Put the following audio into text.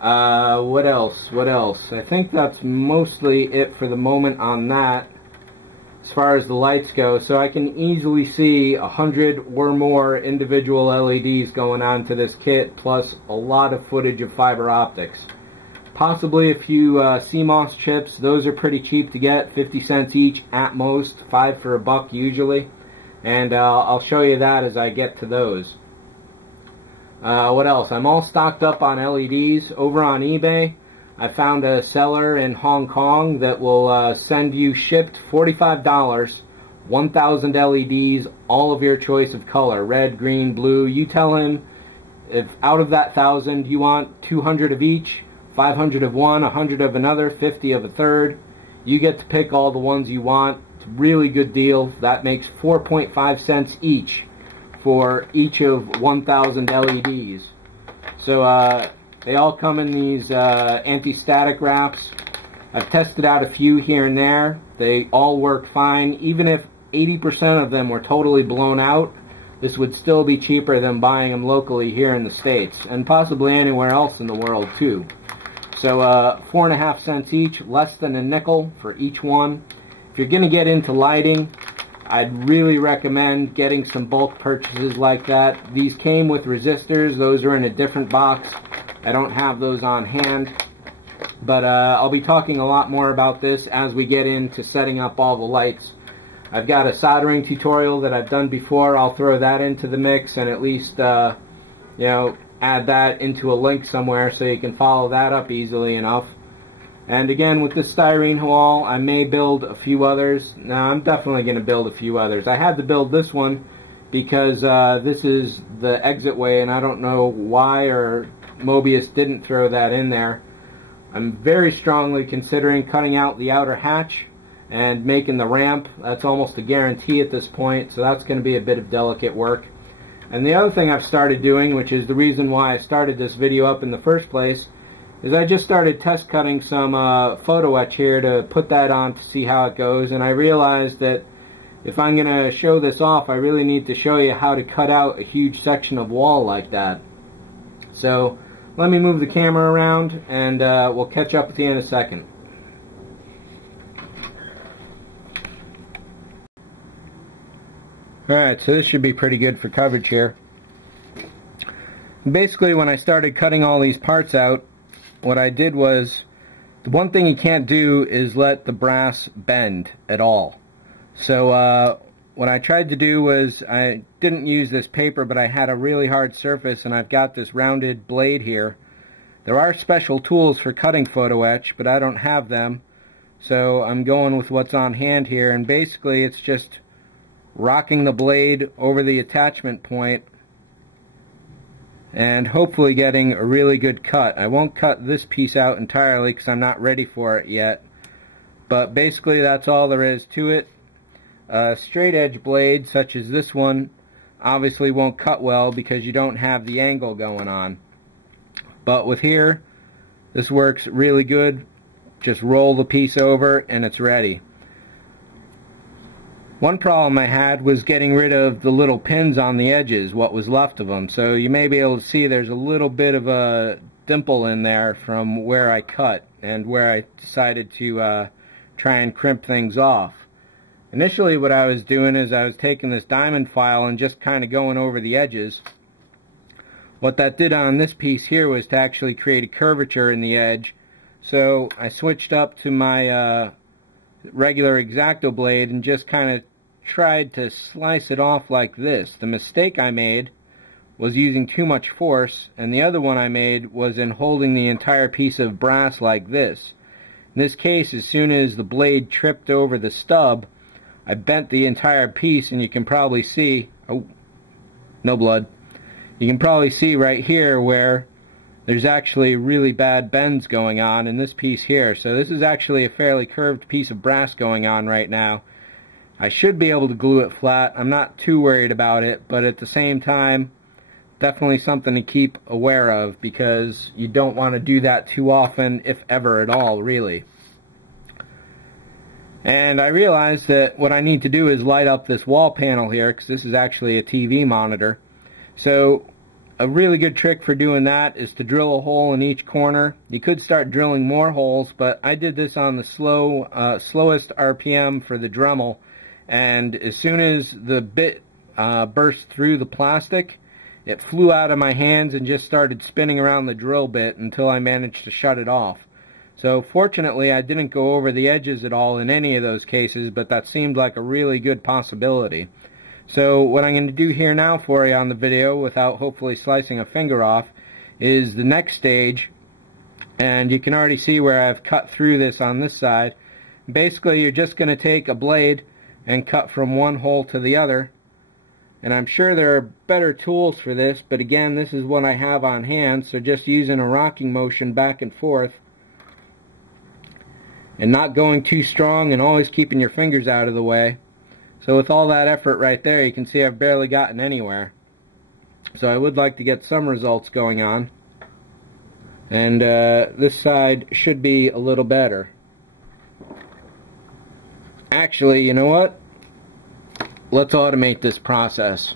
What else? I think that's mostly it for the moment on that, as far as the lights go. So I can easily see 100 or more individual LEDs going on to this kit, plus a lot of footage of fiber optics. Possibly a few CMOS chips. Those are pretty cheap to get, 50 cents each at most, 5 for $1 usually. And I'll show you that as I get to those. What else? I'm all stocked up on LEDs. Over on eBay, I found a seller in Hong Kong that will send you shipped $45, 1,000 LEDs, all of your choice of color, red, green, blue. You tell him if out of that 1,000 you want 200 of each, 500 of one, 100 of another, 50 of a third. You get to pick all the ones you want. It's a really good deal. That makes 4.5 cents each for each of 1,000 LEDs. So they all come in these anti-static wraps. I've tested out a few here and there. They all work fine. Even if 80% of them were totally blown out, this would still be cheaper than buying them locally here in the States, and possibly anywhere else in the world too. So 4.5 cents each, less than a nickel for each one. If you're going to get into lighting, I'd really recommend getting some bulk purchases like that. These came with resistors. Those are in a different box. I don't have those on hand. But I'll be talking a lot more about this as we get into setting up all the lights. I've got a soldering tutorial that I've done before. I'll throw that into the mix and at least, you know, add that into a link somewhere so you can follow that up easily enough. And again, with this styrene wall, I may build a few others. Now, I'm definitely going to build a few others. I had to build this one because this is the exit way, and I don't know why or Mobius didn't throw that in there. I'm very strongly considering cutting out the outer hatch and making the ramp. That's almost a guarantee at this point, so that's going to be a bit of delicate work. And the other thing I've started doing, which is the reason why I started this video up in the first place, is I just started test cutting some photo-etch here to put that on to see how it goes. And I realized that if I'm going to show this off, I really need to show you how to cut out a huge section of wall like that. So let me move the camera around and we'll catch up with you in a second. Alright, so this should be pretty good for coverage here. Basically, when I started cutting all these parts out, what I did was, the one thing you can't do is let the brass bend at all. So what I tried to do was, I didn't use this paper, but I had a really hard surface and I've got this rounded blade here. There are special tools for cutting photo etch, but I don't have them. So I'm going with what's on hand here, and basically it's just rocking the blade over the attachment point and hopefully getting a really good cut. I won't cut this piece out entirely because I'm not ready for it yet, but basically that's all there is to it. A straight edge blade such as this one obviously won't cut well because you don't have the angle going on, but with here this works really good. Just roll the piece over and it's ready. One problem I had was getting rid of the little pins on the edges, what was left of them. So you may be able to see there's a little bit of a dimple in there from where I cut and where I decided to try and crimp things off. Initially what I was doing is I was taking this diamond file and just kind of going over the edges. What that did on this piece here was to actually create a curvature in the edge. So I switched up to my regular X-Acto blade and just kind of tried to slice it off like this. The mistake I made was using too much force, and the other one I made was in holding the entire piece of brass like this. In this case, as soon as the blade tripped over the stub, I bent the entire piece, and you can probably see, oh, no blood. You can probably see right here where there's actually really bad bends going on in this piece here. So this is actually a fairly curved piece of brass going on right now. I should be able to glue it flat. I'm not too worried about it, but at the same time, definitely something to keep aware of because you don't want to do that too often, if ever at all, really. And I realized that what I need to do is light up this wall panel here, because this is actually a TV monitor. So a really good trick for doing that is to drill a hole in each corner. You could start drilling more holes, but I did this on the slowest RPM for the Dremel, and as soon as the bit burst through the plastic, it flew out of my hands and just started spinning around the drill bit until I managed to shut it off. So fortunately I didn't go over the edges at all in any of those cases, but that seemed like a really good possibility. So what I'm going to do here now for you on the video, without hopefully slicing a finger off, is the next stage. And you can already see where I've cut through this on this side. Basically, you're just going to take a blade and cut from one hole to the other. And I'm sure there are better tools for this, but again, this is what I have on hand, so just using a rocking motion back and forth. And not going too strong, and always keeping your fingers out of the way. So with all that effort right there, you can see I've barely gotten anywhere. So I would like to get some results going on. And this side should be a little better. Actually, you know what? Let's automate this process.